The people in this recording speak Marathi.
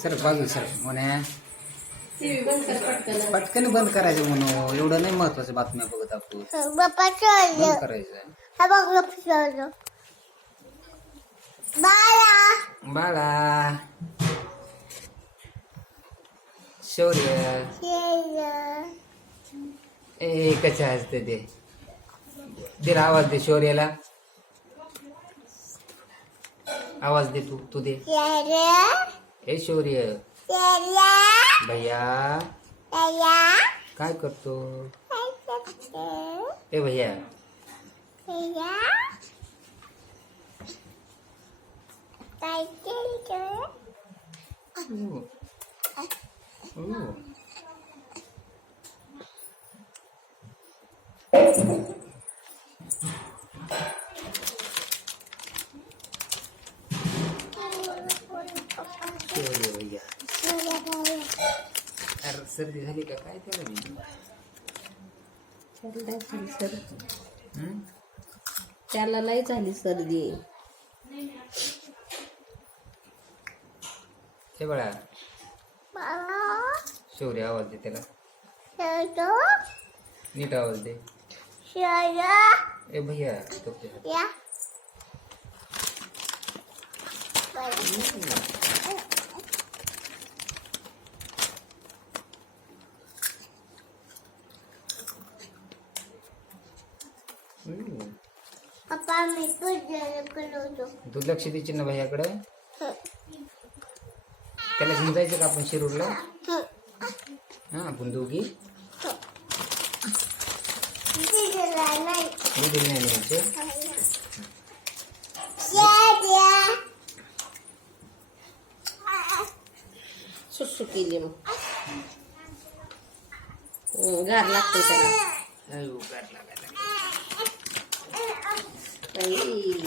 सर बाजू सर म्हणे टीव्ही बंद कर पटकन. पटकन बंद करायचं म्हणून एवढं नाही महत्वाच्या बातम्या बघत आपण बाप्पा बंद करायचं. हा बघ बाळा बाळा शौर्य ए कशा असते ते दिला आवाज दे शौर्याला आवाज दे तू दे ए शौर्य भैया काय करतो ए भैया ओ. ओ. शौर्य भैया अरे सर्दी झाली का काय त्याला हम्म? त्याला नाही झाली सर्दी. हे बाळा शौर्य आवाज दे त्याला नीट आवाज दे ए भैया पप्पा मी पण तू लक्ष द्यायची ना भैयाकडे त्याला घेऊन जायचं का आपण शिरूरला हा आपण दोघी नाही न्यायचं सुसू केली मग गार लागते त्याला. अयो, गार लागायला. आई.